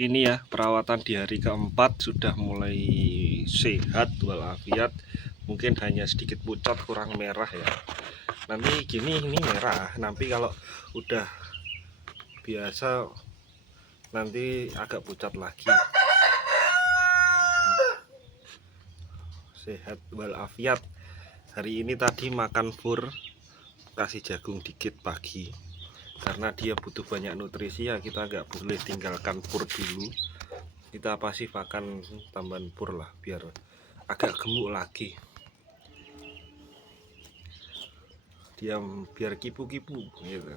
Ini ya perawatan di hari keempat sudah mulai sehat walafiat. Mungkin hanya sedikit pucat, kurang merah ya. Nanti gini ini merah. Nanti kalau udah biasa nanti agak pucat lagi. Sehat walafiat. Hari ini tadi makan fur, kasih jagung dikit pagi. Karena dia butuh banyak nutrisi ya, kita nggak boleh tinggalkan pur dulu. Kita pasti makan tambahan pur lah biar agak gemuk lagi, dia biar kipu-kipu gitu.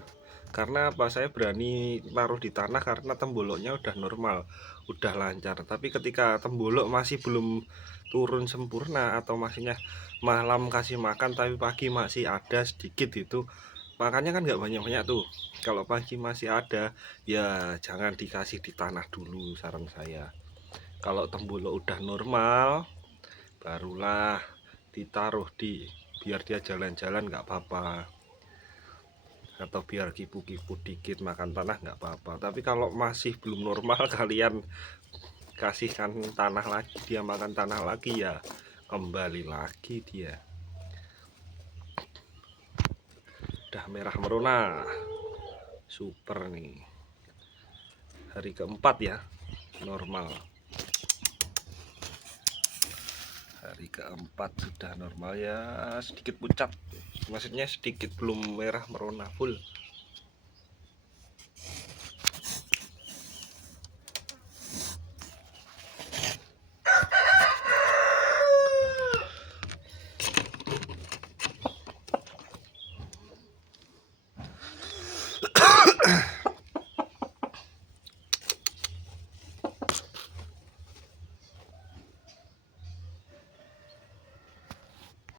Karena apa, saya berani naruh di tanah karena temboloknya udah normal, udah lancar. Tapi ketika tembolok masih belum turun sempurna atau masihnya malam kasih makan tapi pagi masih ada sedikit itu, makanya kan nggak banyak-banyak tuh. Kalau pagi masih ada ya jangan dikasih di tanah dulu, saran saya. Kalau tembolok udah normal barulah ditaruh di, biar dia jalan-jalan nggak apa-apa, atau biar kipu-kipu dikit makan tanah nggak apa-apa. Tapi kalau masih belum normal kalian kasihkan tanah lagi, dia makan tanah lagi ya kembali lagi dia udah merah merona. Super nih, hari keempat ya normal. Hari keempat sudah normal ya, sedikit pucat, maksudnya sedikit belum merah merona full.